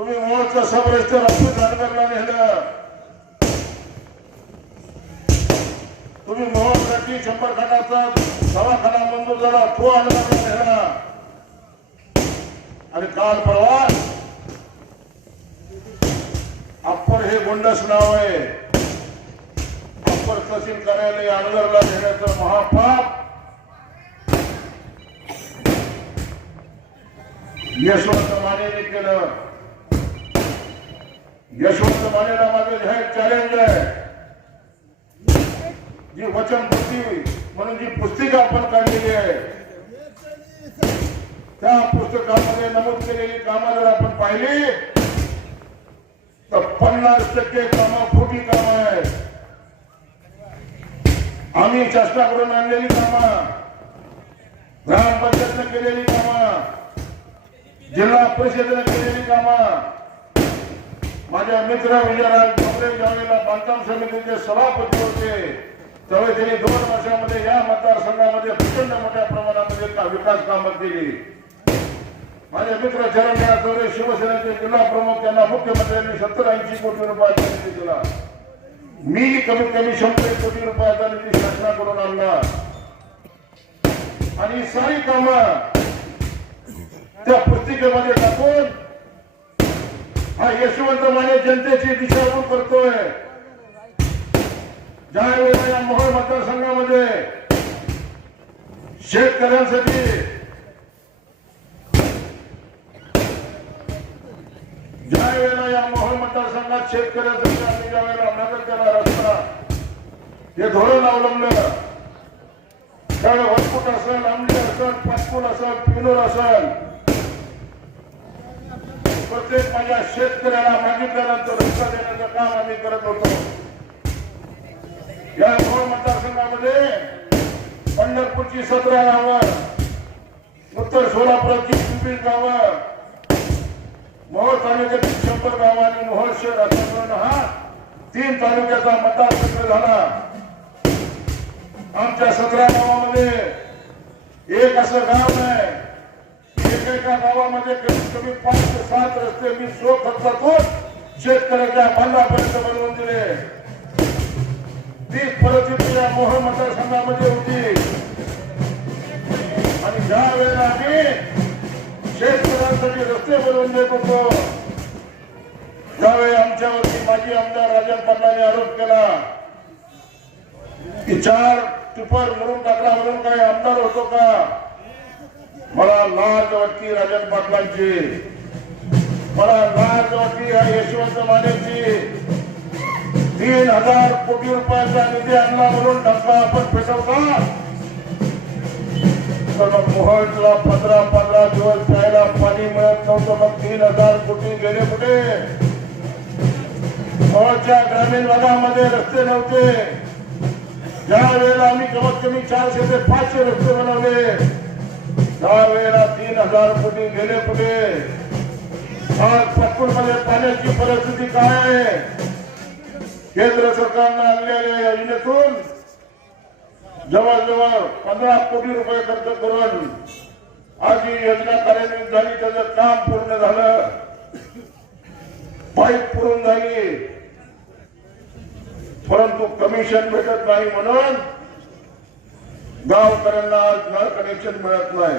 तुम्ही मोहोळचं सब रस्ते रस्ते नेलं. तुम्ही मोहनसाठी शंभर खटाचा दवाखाना मंजूर झाला तो आणला नेला. आणि काल परवा अप्पर हे गुंडस नाव आहे. अप्पर तहसील कार्यालय अनगरला नेण्याचं महापाप. यशवंत मानेने केलं. यशवंत मानेला माझं जाहीर चॅलेंज आहे जी वचनपूर्ती म्हणून जी पुस्तिका आपण काढलेली आहे त्या पुस्तकामध्ये नमूद केलेली कामं जर आपण पाहिली, तर पन्नास टक्के कामं खोटी कामं आहेत. आम्ही शासनाकडून आणलेली कामं, ग्रामपंचायतनं केलेली कामं, जिल्हा परिषदेनं केलेली कामं माझ्या मित्र विजयराज डोंगरे ज्यावेळेला बांधकाम समितीचे सभापती होते. त्यावेळी त्यांनी दोन वर्षामध्ये या मतदारसंघामध्ये प्रचंड मोठ्या प्रमाणामध्ये विकास कामं केली. माझे मित्र चरणया चौरे शिवसेनेचे जिल्हा प्रमुख यांना मुख्यमंत्र्यांनी सत्तर ऐंशी कोटी रुपयाचा निधी दिला. मी कमीत कमी शंभर कोटी रुपयाचा निधी शासनाकडून आणला. आणि सारी कामं त्या पुस्तिकेमध्ये टाकून हा यशवंत माने जनतेची दिशाभूल करतोय. ज्या वेळेला या मोहोळ मतदारसंघामध्ये. शेतकऱ्यांसाठी. ज्या वेळेला या मोहोळ मतदारसंघात शेतकऱ्यांसाठी आम्ही ज्या वेळेला मदत केला रस्ता हे धोरण अवलंबलं. त्यावेळेला वस्फूट असेल आमली असेल पाचपूट असेल पिनूर असेल प्रत्येक माझ्या शेतकऱ्याला मागितल्यानंतर रस्ता देण्याचं काम आम्ही करत होतो या मोहोळ मतदारसंघामध्ये पंढरपूरची सतरा गावं उत्तर सोलापुराची पिंपरी गावं मोहोळ तालुक्यातील शंभर गावं आणि मोहोळ शहर असं हा तीन तालुक्याचा मतदारसंघ झाला. आमच्या सतरा गावामध्ये एक असं गाव नाही एका गावामध्ये कमीत कमी पाच ते सात रस्ते मी स्व करून शेतकऱ्याच्या बांधापर्यंत बनवून दिले. ती परिस्थिती या मोह मतदारसंघामध्ये होती. आणि ज्या वेळेला आम्ही शेतकऱ्यांसाठी रस्ते बनवून देत होतो त्यावेळी आमच्यावरती माजी आमदार राजन पाटलांनी आरोप केला की चार टिपर म्हणून टाकला म्हणून काय आमदार होतो का? मला लाज वाटती राजन पाटलांची. मला लाज वाटती या यशवंत मानेची. तीन हजार कोटी रुपयाचा निधी आणला म्हणून धक्का आपण पेटवता तर मग मोहळला पंधरा पंधरा दिवस प्यायला पाणी मिळत नव्हतं मग तीन हजार कोटी गेले कुठे? मोहळच्या ग्रामीण भागामध्ये रस्ते नव्हते. ज्या वेळेला आम्ही कमीत कमी चारशे ते पाचशे रस्ते बनवले त्यावेळेला तीन हजार कोटी गेले कुठे आज मध्ये पाण्याची परिस्थिती काय आहे? केंद्र सरकारनं आणलेल्या योजनेतून जवळजवळ पंधरा कोटी रुपये खर्च करून आज ही योजना कार्यान्वित झाली त्याचं काम पूर्ण झालं. पाईप पुरून झाली. परंतु कमिशन भेटत नाही म्हणून गावकऱ्यांना आज नळ कनेक्शन मिळत नाही.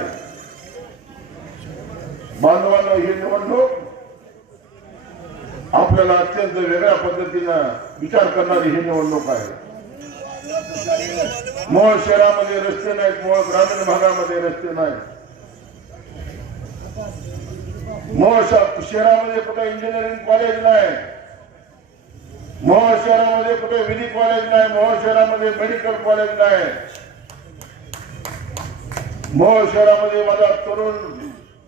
बांधवांना ही निवडणूक आपल्याला अत्यंत वेगळ्या पद्धतीनं विचार करणारी ही निवडणूक आहे. मूळ शहरामध्ये रस्ते नाहीत मूळ ग्रामीण भागामध्ये रस्ते नाहीत. मूळ शहरामध्ये कुठे इंजिनिअरिंग कॉलेज नाही. मोहोळ शहरामध्ये कुठे विधी कॉलेज नाही मोहोळ शहरामध्ये मेडिकल कॉलेज नाही. मोहोळ शहरामध्ये माझा तरुण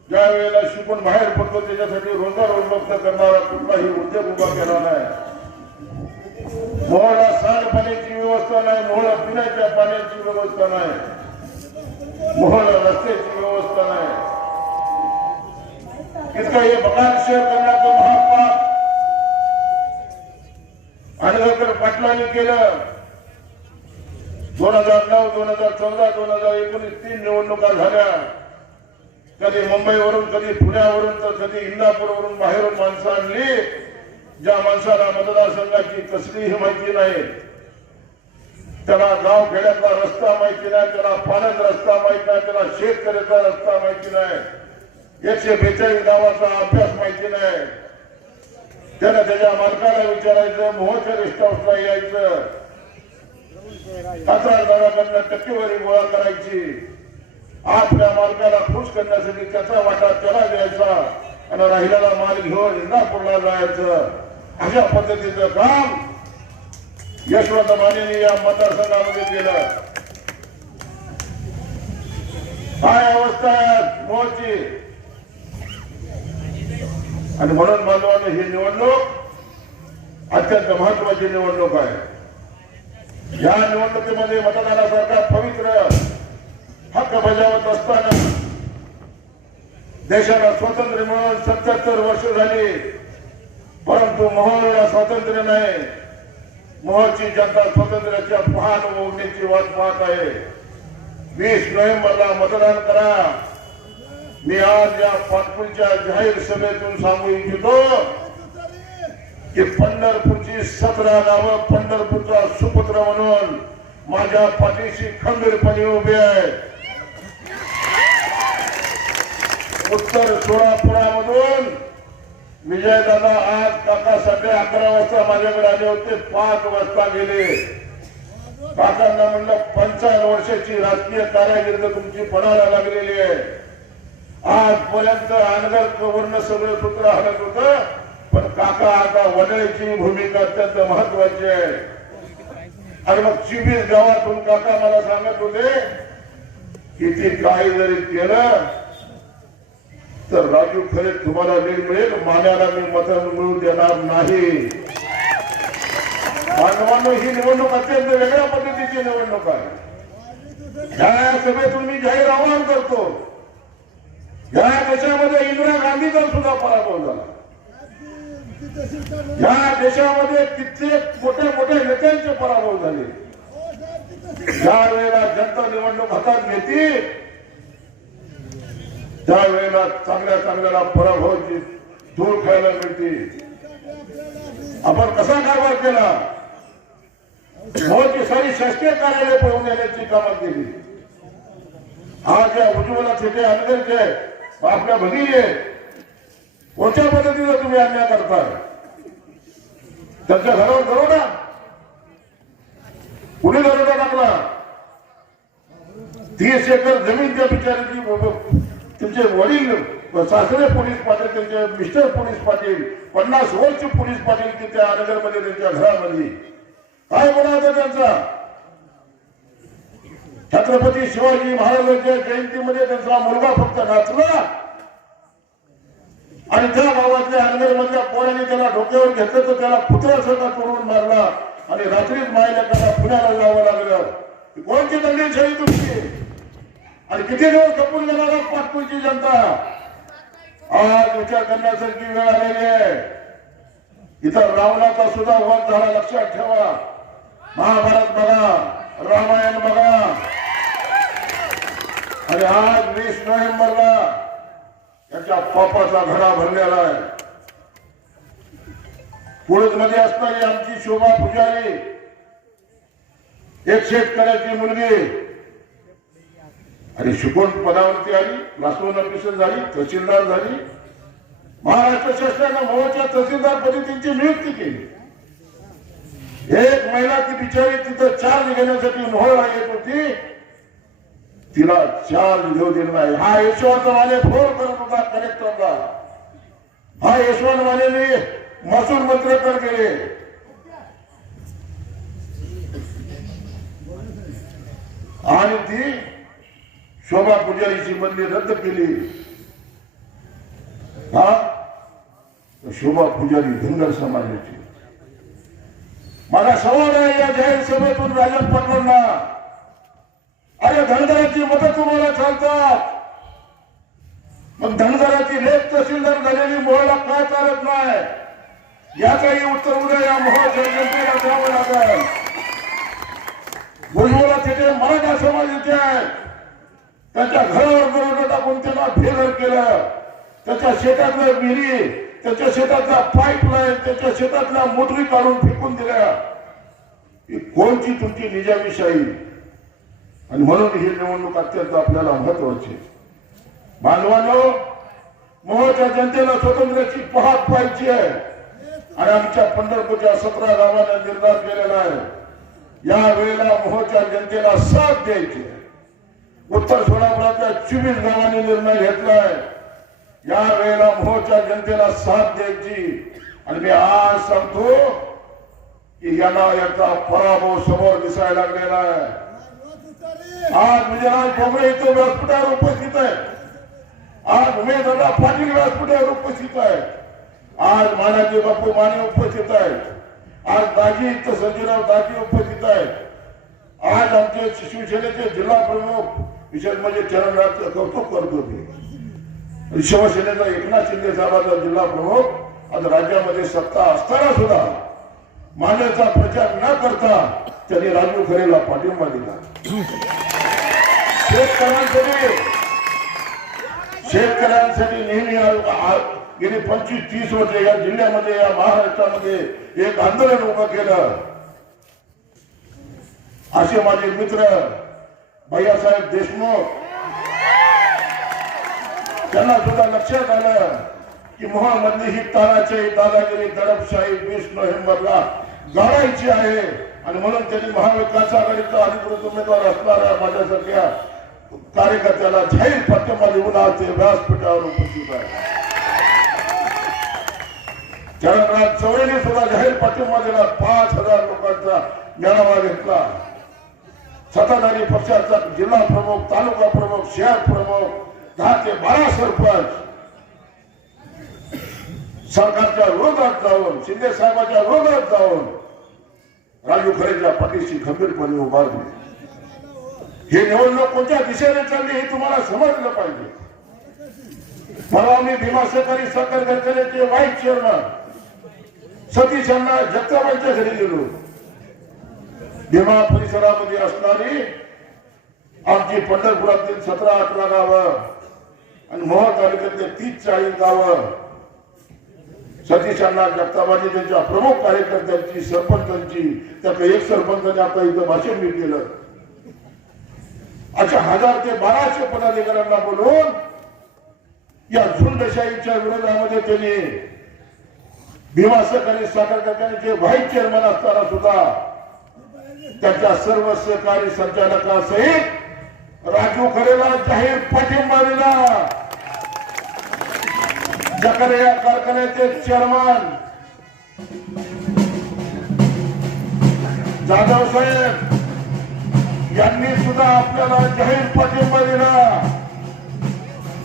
ज्या वेळेला शिकून बाहेर पडतो त्याच्यासाठी रोजगार उपलब्ध करणारा कुठलाही उद्योग उभा केला नाही. मोहळा सांडपाण्याची व्यवस्था नाही मोहळा पिण्याच्या पाण्याची व्यवस्था नाही मोहळा रस्त्याची व्यवस्था नाही. इतकं हे बकार शहर करण्याचं महापाप. आडगावकर पाटलांनी केलं दोन हजार नऊ दोन हजार चौदा दोन हजार एकोणीस तीन निवडणुका झाल्या. कधी मुंबईवरून कधी पुण्यावरून तर कधी इंदापूरवरून बाहेरून माणसं आणली. ज्या माणसाला मतदारसंघाची कसलीही माहिती नाही. त्याला गाव खेड्यातला रस्ता माहिती नाही त्याला पाण्यात रस्ता माहिती नाही त्याला शेतकऱ्याचा रस्ता माहिती नाही. एकशे बेचाळीस गावाचा अभ्यास माहिती नाही. त्याला त्याच्या मालकाला विचारायचं मोहच्या रेस्ट हाऊसला यायचं कंत्राटदाराकडनं टक्केवारी गोळा करायची. आपल्या मालकाला खुश करण्यासाठी त्याचा वाटा त्याला द्यायचा आणि राहिलेला माल घेऊन इंदापूरला जायचं. अशा पद्धतीचं काम यशवंत मानेने या मतदारसंघामध्ये केलं. काय अवस्था आहे? मोहची आणि म्हणून बांधवांनो ही निवडणूक अत्यंत महत्वाची निवडणूक आहे. या निवडणुकीमध्ये मतदानासारखा पवित्र हक्क बजावत असताना देशाला स्वातंत्र्य मिळून सत्याहत्तर वर्ष झाली. परंतु मोहळला स्वातंत्र्य नाही. मोहची जनता स्वातंत्र्याच्या पहाण ओढण्याची वाट पाहत आहे. वीस नोव्हेंबरला मतदान करा. मी आज या पाटपूरच्या जाहीर सभेतून सांगू इच्छितो की पंढरपूरची सतरा गावं पंढरपूरचा सुपुत्र म्हणून माझ्या पाठीशी खंबीरपणे उभे आहे. उत्तर सोलापुरामधून विजयदादा आज काका साडे अकरा वाजता माझ्याकडे आले होते पाच वाजता गेले. काकांना म्हणलं पंचावन्न वर्षाची राजकीय कारागिरी तुमची पणाला लागलेली आहे. आजपर्यंत अनगर वर्ण सगळं सूत्र हलत होत पण काका आता वडळीची भूमिका अत्यंत महत्वाची आहे. आणि मग चिबीस गावातून काका मला सांगत होते किती काही जरी केलं तर राजू खरे तुम्हाला नीट मिळेल मान्याला मी मत मिळू देणार नाही. मानवानं ही निवडणूक अत्यंत वेगळ्या पद्धतीची निवडणूक आहे. या सभेतून मी जाहीर आवाहन करतो. या देशामध्ये इंदिरा गांधीचा सुद्धा पराभव झाला. या देशामध्ये कित्येक मोठ्या मोठ्या नेत्यांचे पराभव झाले. ज्या वेळेला जनता निवडणूक हातात घेते त्यावेळेला चांगल्या चांगल्याला पराभवाची धूळ खायला मिळते. आपण कसा कारभार केला? मोठी सारी शासकीय कार्यालय पळून येण्याची कामं केली. आज या उज्ज्वला छोटे अनगरचे आपल्या भगिनी आहे कोणत्या पद्धतीनं तुम्ही अन्याय करताय. त्यांच्या घरावर दरोडा. कुणी दरोडा टाकला? तीस एकर जमीन त्या बिचाराची तुमचे वडील सासरे पोलीस पाटील त्यांचे मिस्टर पोलीस पाटील पन्नास वर्ष पोलीस पाटील त्यांच्या त्या नगरमध्ये त्यांच्या घरामध्ये. काय गुन्हा होता त्यांचा? छत्रपती शिवाजी महाराजांच्या जयंतीमध्ये त्यांचा मुलगा फक्त नाचला. आणि त्या गावातल्या अनगर मधल्या पोराने त्याला डोक्यावर घेतलं तर त्याला पुतळ्यासारखा तोडून मारला. आणि रात्रीच मायला त्याला पुण्याला जावं लागलं. कोणती कोणती दंडीशाही तुमची? आणि किती दिवस खपून गेला पाटपूरची जनता? आज विचार करण्यासारखी वेळ आलेली आहे. इथं रावणाचा सुद्धा वध झाला लक्षात ठेवा. महाभारत बघा रामायण बघा. आणि आज वीस नोव्हेंबरला त्याच्या पापाचा घडा भरलेला आहे. पुळजमध्ये असणारी आमची शोभा पुजारी एक शेतकऱ्याची मुलगी. आणि शिकवण पदावरती आली लासवन ऑफिसर झाली तहसीलदार झाली. महाराष्ट्र शासनानं मोहच्या तहसीलदार पदी त्यांची नियुक्ती केली. एक महिला ती बिचारी तिथं चार्ज घेण्यासाठी मोहळा येत होती. तिला चार्ज घेऊ दिला नाही. हा यशवंत माने फोन करत होता कलेक्टरला हा यशवंत मानेने महसूल मंत्र्याकडे गेले आणि ती शोभा पुजारीची बदली रद्द केली. हा? शोभा पुजारी धनगर समाजाची. मला सवाल आहे या जाहीर सभेतून राजन पाटलांना अरे धनगराची मत तुम्हाला चालतात मग धनगराची लेख तहसीलदार झालेली मोहळा काय चालत नाही? याचंही उत्तर उद्या या मोहळ जनतेला द्यावं लागेल. भुजबळला तिथे मराठा समाजाचे आहेत त्यांच्या घरावर दरोडा टाकून त्यांना फेदर केलं. त्याच्या शेतातलं विहिरी त्याच्या शेतातला पाईपलाईन त्याच्या शेतातल्या मोटरी काढून फेकून दिल्या. ही कोणची तुमची निजामीशाही आणि म्हणून ही निवडणूक अत्यंत आपल्याला महत्वाची मानवानो मोहच्या जनतेला स्वातंत्र्याची पहाट पाहिजे आहे. आणि आमच्या पंढरपूरच्या सतरा गावांना निर्धार केलेला आहे. या वेळेला मोहच्या जनतेला साथ द्यायची उत्तर सोलापुरातल्या चोवीस गावांनी निर्णय घेतलाय या वेळेला मोहच्या जनतेला साथ द्यायची. आणि मी आज सांगतो की यांना याचा पराभव समोर दिसायला लागलेला आहे. आज म्हणजे विजयराज भोगळे इथं व्यासपीठावर उपस्थित आहे. आज उमेदवार पाटील व्यासपीठावर उपस्थित आहे. आज मानाजी बापू माने उपस्थित आहेत. आज दाजी इथं संजीराव दाजी उपस्थित आहेत. आज आमचे शिवसेनेचे जिल्हा प्रमुख विशेष म्हणजे चरणराज कौतुक करत होते शिवसेनेचा एकनाथ शिंदे साहेबांचा जिल्हा प्रमुख आज राज्यामध्ये सत्ता असताना सुद्धा मान्याचा प्रचार न करता त्यांनी राजू खरेला पाठिंबा दिला. शेतकऱ्यांसाठी. शेतकऱ्यांसाठी नेहमी गेली पंचवीस तीस वर्ष या जिल्ह्यामध्ये या महाराष्ट्रामध्ये एक आंदोलन उभं केलं. असे माझे मित्र भैयासाहेब देशमुख त्यांना सुद्धा लक्षात आलं की मोहामधली ही तानाशाही दादागिरी दडपशाही वीस नोव्हेंबरला गाळायची आहे. आणि म्हणून त्यांनी महाविकास आघाडीचा अधिकृत उमेदवार असणाऱ्या माझ्यासारख्या कार्यकर्त्याला जाहीर पाठिंबा देऊन आज ते व्यासपीठावर उपस्थित आहे चरणराज चौरेने सुद्धा जाहीर पाठिंबा दिला पाच हजार लोकांचा मेळावा घेतला. सत्ताधारी पक्षाचा जिल्हा प्रमुख तालुका प्रमुख शहर प्रमुख दहा ते बारा सरपंच. सरकारच्या विरोधात जाऊन शिंदे साहेबांच्या विरोधात जाऊन राजू खरेच्या पाठीशी खंबीरपणे उभारले. हे निवडणूक कोणत्या दिशेने चालली हे तुम्हाला समजलं पाहिजे. परवा मी भीमा सहकारी सहकार ते वाईस चेअरमन सतीश यांना जगताबाईच्या घरी गेलो. भीमा परिसरामध्ये असणारी आमची पंढरपुरातील सतरा अठरा गावं आणि मोहर तालुक्यातले तीस चाळीस गावं. सतीशांना जगताबाजी त्यांच्या प्रमुख कार्यकर्त्यांची सरपंचांची त्यातलं एक सरपंचाने आता इथं भाषण मी केलं. अशा हजार ते बाराशे पदाधिकाऱ्यांना बोलवून या झुंडशाहीच्या विरोधामध्ये त्यांनी भीमा सहकारी साखर कारखान्याचे व्हाईस चेअरमन असताना सुद्धा त्याच्या सर्व सहकारी संचालकासहित राजू खरेला जाहीर पाठिंबा दिला. जकर या कारखान्याचे चेअरमन जाधव साहेब यांनी सुद्धा आपल्याला जाहीर पाठिंबा दिला.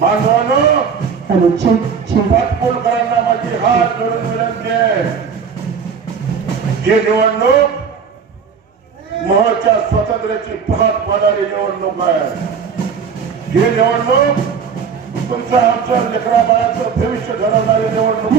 बांधवानो पाटपोलकरांना माझी हात जोडून विनंती आहे. ही निवडणूक मोहच्या स्वातंत्र्याची पहाट पाहणारी निवडणूक आहे. ही निवडणूक तुमच्या आमच्या लेकरा बाळाचं भविष्य ठरवणारी निवडणूक